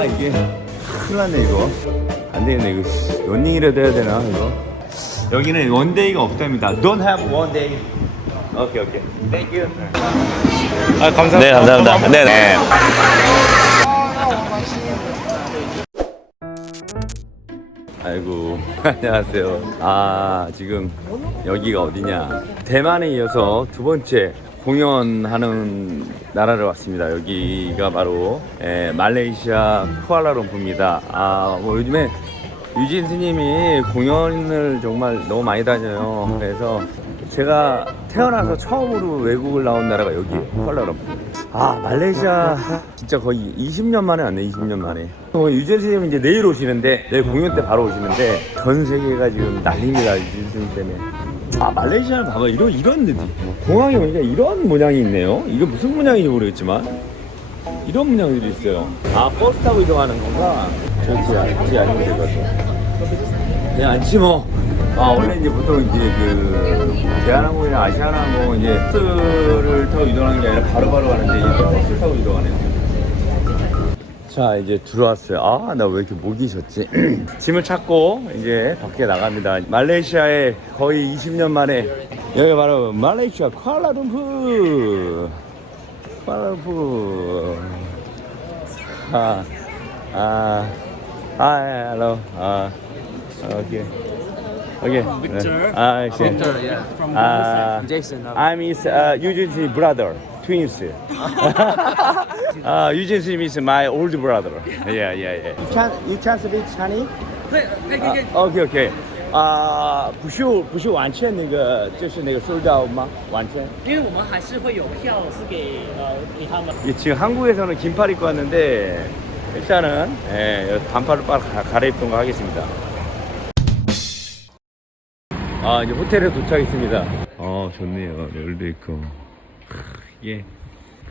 아 이게 큰일 났네 이거. 안 되겠네 이거. 씨, 런닝이라도 해야 되나 이거? 여기는 원데이가 없답니다. Don't have one day. 오케이 오케이. Thank you. 아 감사합니다. 네, 감사합니다. 네, 네. 아이고 안녕하세요. 아 지금 여기가 어디냐. 대만에 이어서 두 번째 공연하는 나라를 왔습니다. 여기가 바로 에, 말레이시아 쿠알라룸푸입니다. 아 뭐 요즘에 유진 스님이 공연을 정말 너무 많이 다녀요. 그래서 제가 태어나서 처음으로 외국을 나온 나라가 여기에요 쿠알라룸푸. 아 말레이시아 진짜 거의 20년 만에 왔네 20년 만에. 어, 유진 스님 이제 내일 오시는데 내일 공연 때 바로 오시는데 전 세계가 지금 난립니다 유진 스님 때문에 아 말레이시아를 봐봐 이런 이런 느낌 공항에 오니까 이런 모양이 있네요 이거 무슨 모양인지 모르겠지만 이런 문양들이 있어요. 아 버스 타고 이동하는 건가? 저 뒤에 아니면 같아. 그냥 앉지 뭐. 아 원래 이제 보통 이제 그 대한항공이나 아시아나항공 이제 버스를 타고 이동하는 게 아니라 바로바로 가는데 이제 버스 타고 이동하네요. 자 이제 들어왔어요. 아 나 왜 이렇게 목이 졌지? 짐을 찾고 이제 밖에 나갑니다. 말레이시아에 거의 20년 만에 여기 바로 말레이시아 쿠알라룸푸. 쿠알라룸푸. 아, 아, 아, 예, hello. 아, okay. Okay. Victor. 아, see. Victor, yeah. From Uh, Jason. uh, I'm his uh, Eugene's brother, twins. uh, Eugene is my old brother. Yeah, yeah, yeah. You can you can speak Chinese? 对，可以可以可以。 Uh, OK OK。啊、不是不是完全那个，就是那个收到吗？完全。因为我们还是会有票是给呃给他们。 이 지금 한국에서는 긴팔 입고 왔는데 일단은 예, 반팔을 빨리 가- 갈아입던 거 하겠습니다. 아 이제 호텔에 도착했습니다. 어 좋네요. 열도 있고. 크, 이게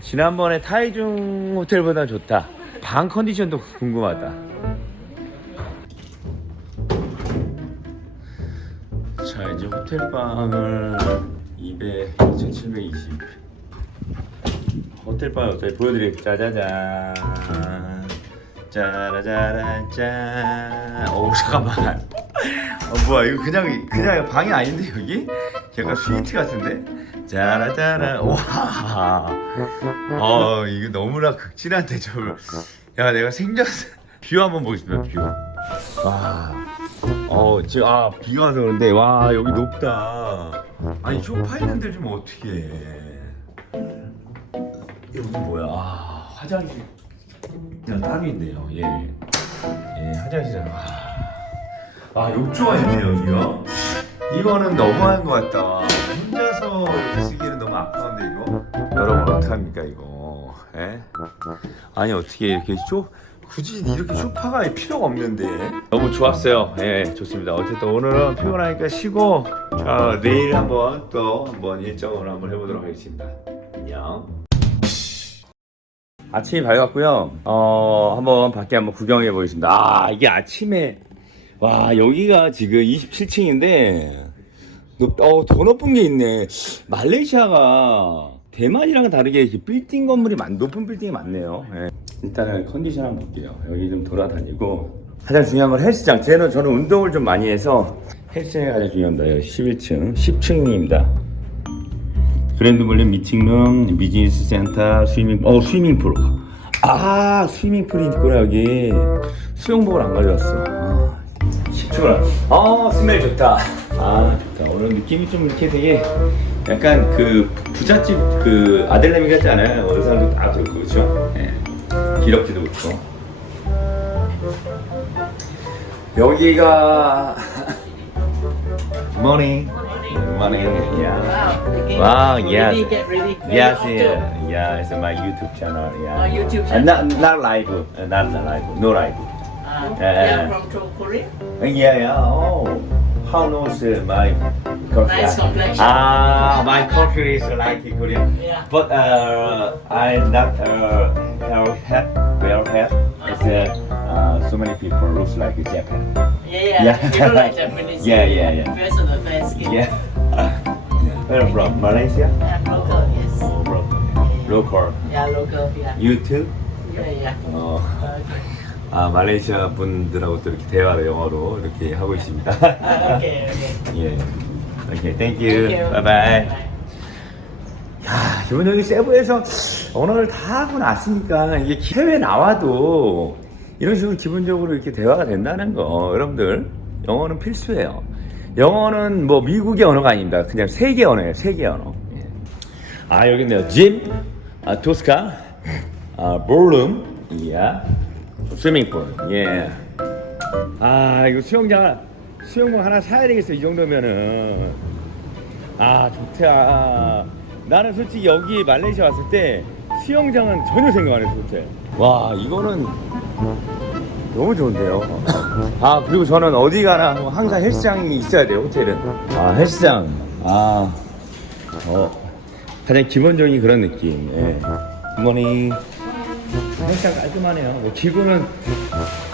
지난번에 타이중 호텔보다 좋다. 방 컨디션도 궁금하다. 자 이제 호텔 방을 200, 2,720. 호텔 방 어떻게 보여드릴게요. 짜자잔. 짜라자란 짠. 오 잠깐만. 어 뭐야 이거 그냥 그냥 방이 아닌데 여기? 약간 스위트 같은데? 짜라짜라. 와. 어 이거 너무나 극진한데 저를. 야 내가 생겨서 뷰 한번 보겠습니다 뷰. 와. 어 지금 아 비가 와서 그런데 와 여기 높다. 아니 쇼파 있는데 좀 어떻게 해? 여기 뭐야? 아, 화장실. 그냥 따로 있네요. 예. 예, 화장실. 아, 아 욕조가 있네요, 여기요. 이거는 너무한 것 같다. 혼자 서 이렇게 쓰기는 너무 아까운데, 이거? 여러분, 어떡합니까, 이거? 예? 아니, 어떻게 이렇게 쇼, 굳이 이렇게 쇼파가 필요가 없는데. 너무 좋았어요. 예, 좋습니다. 어쨌든 오늘은 피곤하니까 쉬고, 자, 내일 한번 또 한번 일정을 한번 해보도록 하겠습니다. 안녕. 아침이 밝았고요. 어, 한번 밖에 한번 구경해 보겠습니다. 아, 이게 아침에 와, 여기가 지금 27층인데 높, 어, 더 높은 게 있네. 말레이시아가 대만이랑 다르게 빌딩 건물이 많, 높은 빌딩이 많네요. 예. 일단은 컨디션 한번 볼게요. 여기 좀 돌아다니고 가장 중요한 건 헬스장. 저는 저는 운동을 좀 많이 해서 헬스장이 가장 중요합니다. 여기 11층, 10층입니다. 그랜드블린 미팅룸, 비즈니스 센터, 스위밍, 어 스위밍풀. 아 스위밍풀이 있구나 여기. 수영복을 안 가져왔어. 아, 쉽구나. 아 스멜 좋다. 아 좋다. 오늘 느낌이 좀 이렇게 되게 약간 그 부잣집 그 아들내미 같지 않아요? 어느 사람도 다 그렇고 그렇죠? 예. 기럭지도 그렇고. 여기가 morning. morning. Yeah. Wow, yes. Ready, get ready. ready Yes, after. yeah, yeah. It's my YouTube channel. Yeah. Oh, YouTube Uh, channel. not not live. Uh, not live. No live. Uh, Yeah. yeah, from Korea. Uh, yeah, yeah. Oh, how knows uh, my country? Nice complexion. Ah, my country is like Korea. Yeah. But uh, I not uh, hair hat, wear hat. It's uh, uh, so many people looks like Japan. Yeah, yeah. Yeah. You look like Japanese. Yeah, yeah, yeah. Based on the fair skin. Yeah. Where from? Malaysia? Yeah, local, yes. Oh. Local. Yeah, local, yeah. You too? Yeah, yeah. Oh. Okay. 아 말레이시아 분들하고 또 이렇게 대화를 영어로 이렇게 하고 있습니다. Okay, okay. 예. 오케이, 땡큐. Thank you. 바이바이. 야, 기본적인 세부에서 언어를 다 하고 났으니까 이게 해외 나와도 이런 식으로 기본적으로 이렇게 대화가 된다는 거 여러분들 영어는 필수예요. 영어는 뭐 미국의 언어가 아닙니다. 그냥 세계 언어예요. 세계 언어. 예. 아 여기 있네요. 짐, 아, 토스카, 아, 볼룸, 이야, 스위밍풀. 예. 아 이거 수영장 수영복 하나 사야 되겠어 이 정도면은. 아 좋다. 나는 솔직히 여기 말레이시아 왔을 때 수영장은 전혀 생각 안 했어 호텔 와 이거는 너무 좋은데요? 아 그리고 저는 어디 가나 뭐 항상 헬스장이 있어야 돼요 호텔은. 아 헬스장. 아. 어, 가장 기본적인 그런 느낌. 예. 굿모닝 헬스장 깔끔하네요 뭐 기구는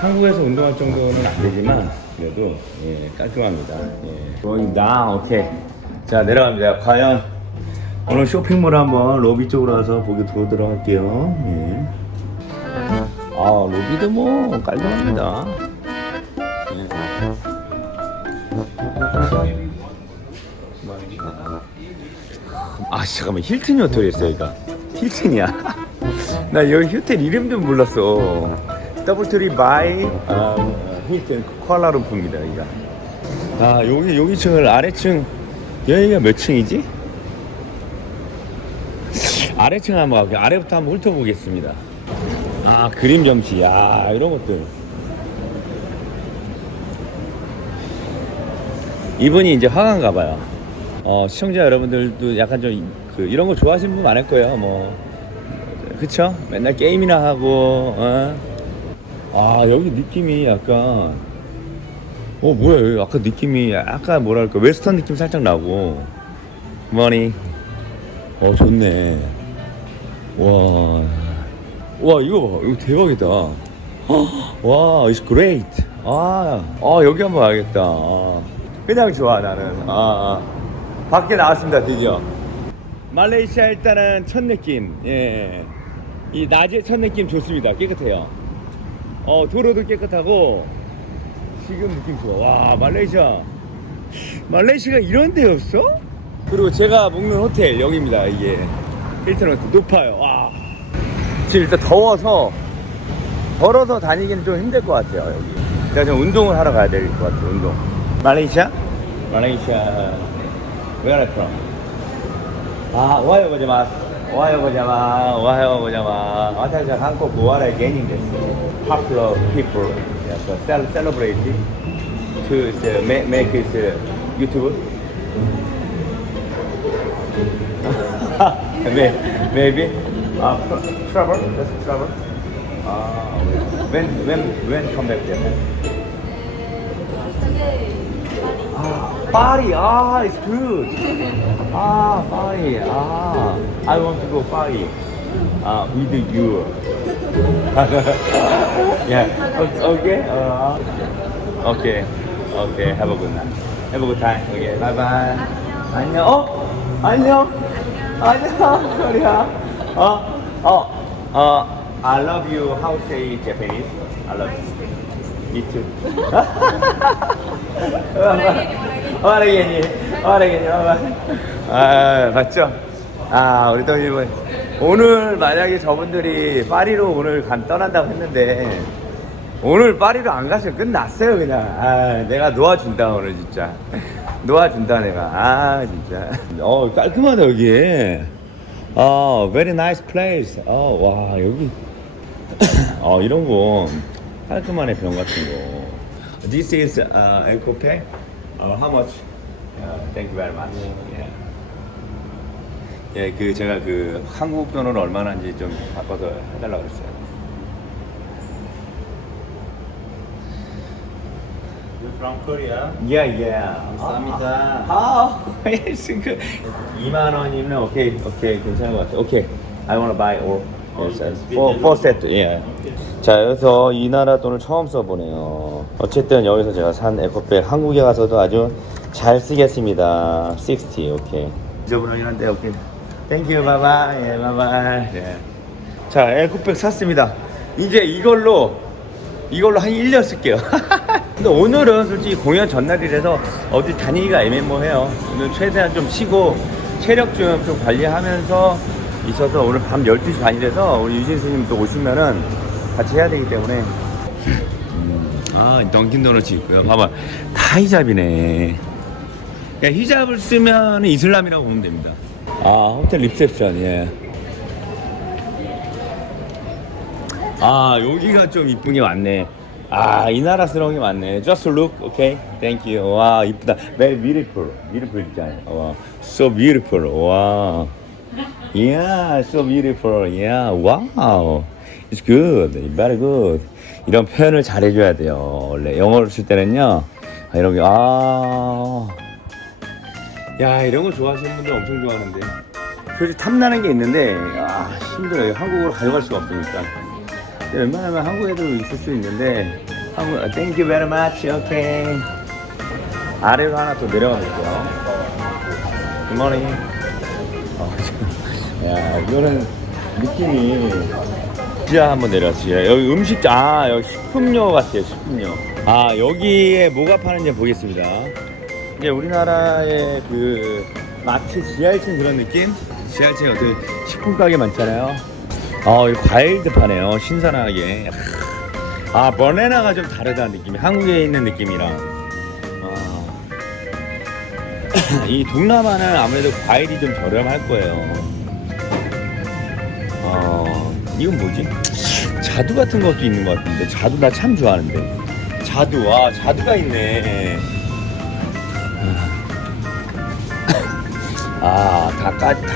한국에서 운동할 정도는 안 되지만 그래도 예, 깔끔합니다. 예. down. 오케이. 자 내려갑니다. 과연 오늘 쇼핑몰 한번 로비 쪽으로 와서 보기 보도록 할게요. 예. 아 로비도 뭐 깔끔합니다. 예. 아 잠깐만 힐튼이 호텔이었어 여기가 힐튼이야 나 여기 호텔 이름 좀 몰랐어. 더블트리 바이 아, 힐튼 쿠알라룸푸입니다 여기가. 아 여기 여기 층을 아래층. 여기가 몇 층이지? 아래층 한번 가볼게요. 아래부터 한번 훑어보겠습니다. 아 그림 점시. 야 이런 것들. 이분이 이제 화가인가 봐요. 어, 시청자 여러분들도 약간 좀 그 이런 거 좋아하시는 분 많을 거예요 뭐 그쵸? 맨날 게임이나 하고 어? 아 여기 느낌이 약간 어 뭐야 여기 아까 느낌이 약간 뭐랄까 웨스턴 느낌 살짝 나고. 머니. 어 좋네. 와. 와 이거 봐. 이거 대박이다. 와 it's great. 아, 아 여기 한번 와야겠다. 아, 그냥 좋아 나는. 아, 아. 밖에 나왔습니다 드디어. 말레이시아 일단은 첫 느낌. 예. 이 낮의 첫 느낌 좋습니다. 깨끗해요. 어 도로도 깨끗하고 지금 느낌 좋아. 와 말레이시아. 말레이시아가 이런 데였어? 그리고 제가 묵는 호텔 여기입니다 이게. 힐튼 호텔. 높아요. 와. 지금 일단 더워서 걸어서 다니기는 좀 힘들 것 같아요 여기. 제가 좀 운동을 하러 가야 될 것 같아요 운동. 말레이시아? 말레이시아. You from? 아, 오하요 고자마스. おはようございます。おはようございます。私は韓国お笑い芸人です。Popular people, yes, celebrate to make, make his YouTube. Maybe. Uh, travel, just travel. Uh, when, when, when come back there? Ah, Bali. Ah, it's good. Ah, Bali. Ah, I want to go Bali. Ah, with you. yeah. O- Okay. Uh, okay. Okay. Have a good night. Have a good time. Okay. Bye bye. 안녕. 어? 안녕. 안녕. 코리아. 어? 어? 어? I love you. How say Japanese? I love you. Me too. 와라게니? 와라게니? 아 맞죠? 아 우리 또 일본 오늘 만약에 저분들이 파리로 오늘 간 떠난다고 했는데 오늘 파리로 안 가시면 끝났어요 그냥. 아 내가 놓아준다 오늘 진짜. 놓아준다 내가. 아 진짜. 어 깔끔하다 여기. 아 very nice place. 어와 여기. 어 이런 거. 깔끔하네 병 같은 거. This is uh, Ecopack. Uh, how much? Uh, thank you very much. Yeah. 예, 그 제가 그 한국 돈으로 얼마나인지 좀 바꿔서 해달라고 그랬어요. You from Korea? Yeah, yeah. 감사합니다. 아, yes, 그 2만 원이면 오케이, 오케이, 괜찮은 것 같아. 오케이, I wanna buy all. Yes. Four, four set. Yeah. 자, 여기서 이 나라 돈을 처음 써보네요. 어쨌든 여기서 제가 산 에코백 한국에 가서도 아주 잘 쓰겠습니다. 60, 오케이. 잊어버리긴 한데, 오케이. 땡큐, 바이바이. 예, 바이바이. 예. 자, 에코백 샀습니다. 이제 이걸로 이걸로 한 1년 쓸게요. 근데 오늘은 솔직히 공연 전날이라서 어디 다니기가 애매모해요. 오늘 최대한 좀 쉬고 체력 좀, 좀 관리하면서 있어서 오늘 밤 12시 반이라서 우리 유진 또 오시면은 같이 해야 되기 때문에. 아, 던킨 도넛이 있고요. 봐봐. 다 히잡이네. 야, 히잡을 쓰면 이슬람이라고 보면 됩니다. 아, 호텔 리셉션, 예. 아, 여기가 좀 이쁜 게 많네. 아, 이 나라스러운 게 많네. Just look, okay? Thank you. 와, 이쁘다. Very beautiful. Beautiful 있잖아요. 와, so beautiful. 와. Yeah, so beautiful. Yeah, wow. It's good. Very good. 이런 표현을 잘 해줘야 돼요. 원래 영어를 쓸 때는요. 아, 이런 게, 아. 야, 이런 거 좋아하시는 분들 엄청 좋아하는데. 솔직히 탐나는 게 있는데, 아, 힘들어요. 한국으로 가져갈 수가 없으니까. 웬만하면 한국에도 있을 수 있는데, 한국, 아, thank you very much. Okay. 아래로 하나 더 내려가 볼게요. Good morning. 어, 야, 이거는 느낌이 진짜 한번 내려왔어요. 여기 음식, 아, 여기 식품료 같아요, 식품료. 아, 여기에 뭐가 파는지 보겠습니다. 이게 우리나라의 그 마트 지하철 그런 느낌? 지하철 어떤 식품 가게 많잖아요. 어, 이 과일도 파네요. 신선하게. 아, 버네나가 좀 다르다는 느낌이. 한국에 있는 느낌이랑. 아. 이 동남아는 아무래도 과일이 좀 저렴할 거예요. 어, 이건 뭐지? 자두 같은 것도 있는 것 같은데. 자두 나 참 좋아하는데. 자두, 와, 자두가 있네. 아,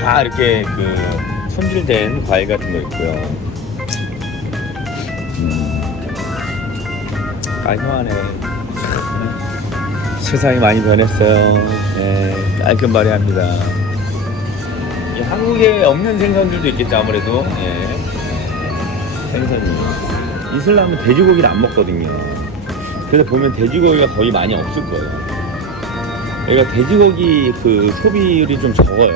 다, 이렇게 그 손질된 과일 같은 거 있고요. 음, 깔끔하네. 세상이 많이 변했어요. 네, 깔끔바리합니다. 이 한국에 없는 생선들도 있겠죠, 아무래도. 예. 생선이. 이슬람은 돼지고기를 안 먹거든요. 그래서 보면 돼지고기가 거의 많이 없을 거예요. 여기가 돼지고기 그 소비율이 좀 적어요.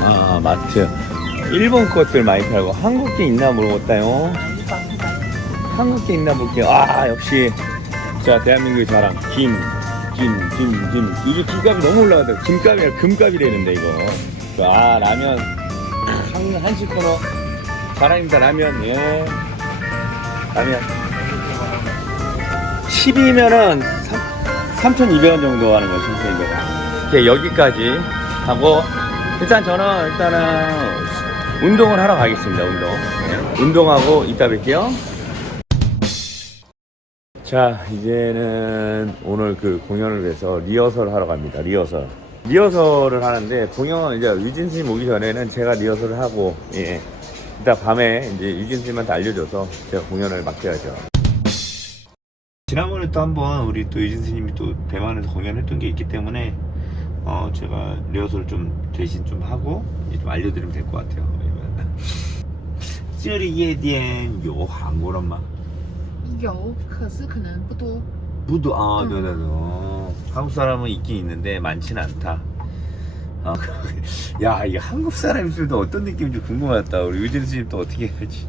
아 마트. 일본 것들 많이 팔고 한국 게 있나 모르겠다요. 한국 게 있나 볼게요. 아 역시 자 대한민국의 자랑 김, 김, 김, 김. 요즘 김값이 너무 올라가다. 김값이 아니라 금값이라는데 이거. 아 라면 한 한식 코너 자랑입니다 라면 예. 라면 10이면은 3,200원 정도 하는 거죠, 3,200원. 이렇게 여기까지 하고, 일단 저는 일단은 운동을 하러 가겠습니다, 운동. 네. 운동하고 이따 뵐게요. 자, 이제는 오늘 그 공연을 위해서 리허설 하러 갑니다, 리허설. 리허설을 하는데, 공연, 이제 유진 스님 오기 전에는 제가 리허설을 하고, 예. 이따 밤에 이제 유진 스님한테 알려줘서 제가 공연을 맡겨야죠. 지난번에 또 한번 우리 또 유진 스님이 또 대만에서 공연했던 게 있기 때문에 어 제가 리허설 좀 대신 좀 하고 이제 좀 알려드리면 될 것 같아요. 这里夜店有韩国人吗？有，可是可能不多。 무도 아, 음. 네네네. 어, 한국 사람은 있긴 있는데 많지는 않다. 아, 야, 이게 한국 사람 있으면 어떤 느낌인지 궁금하다. 우리 유진 스님 또 어떻게 할지.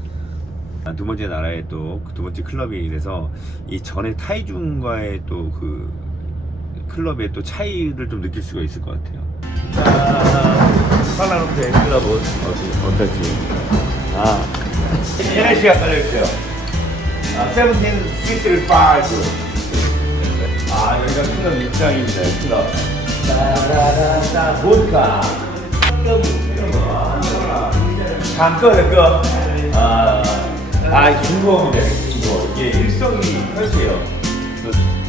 아, 두 번째 나라에 또 두 번째 클럽이 이래서 이 전에 타이중과의 또 그 클럽의 또 차이를 좀 느낄 수가 있을 것 같아요. 팔라노페 클럽은 어떨지. 아, NLC가 깔려있어요. 아, 세븐틴 스위스를 파이브. 아, 여기가 클럽 입장입니다, 클럽. 따라라라, 보드카. 잠깐의 거. 아, 아, 중국어입니다, 중국어. 이게 일성이 펼쳐요.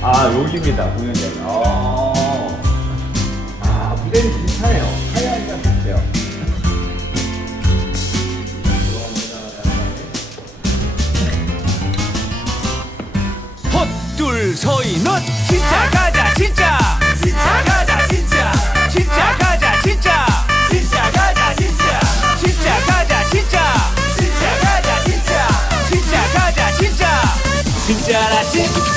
아, 여기입니다, 공연장. 아, 아, 진